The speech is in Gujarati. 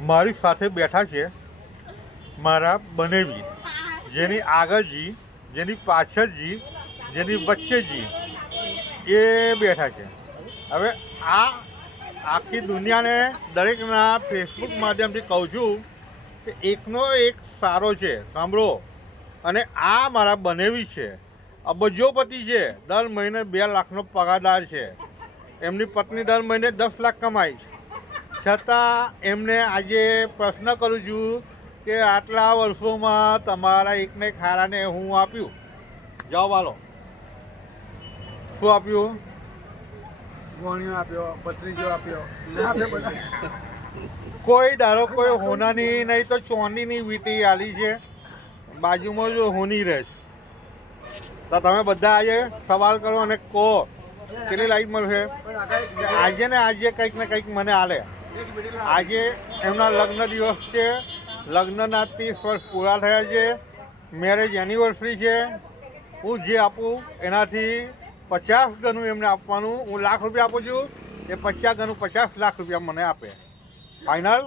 મારી સાથે બેઠા છે મારા બનેવી, જેની આગળજી, જેની પાછળજી, જેની વચ્ચેજી એ બેઠા છે. હવે આ આખી દુનિયાને દરેકના ફેસબુક માધ્યમથી કહું છું કે એકનો એક સારો છે, સાંભળો. અને આ મારા બનેવી છે, અબજોપતિ છે, દર મહિને 2 લાખનો પગારદાર છે. એમની પત્ની દર મહિને 10 લાખ કમાય છે. છતાં એમને આજે પ્રશ્ન કરું છું કે આટલા વર્ષોમાં તમારા એકને ખારાને હું આપ્યું, જવાબ આલો. શું આપ્યું? ગોળીઓ આપ્યો, પત્રીજો આપ્યો, કોઈ ધારો કોઈ હોનાની નહીં તો ચોંદીની વીંટી આલી છે, બાજુમાં જો હોની રહે છે. તો તમે બધા આજે સવાલ કરો અને કહો કેટલી લાઈટ મળશે. આજે ને આજે કંઈક ને કંઈક મને આલે. આજે એમના લગ્ન દિવસ છે, લગ્નના 30 વર્ષ પૂરા થયા છે, મેરેજ એનિવર્સરી છે. હું જે આપું એનાથી 50 ગણું એમને આપવાનું. હું લાખ રૂપિયા આપું છું, એ 50 ગણું 50 લાખ રૂપિયા મને આપે. ફાઇનલ?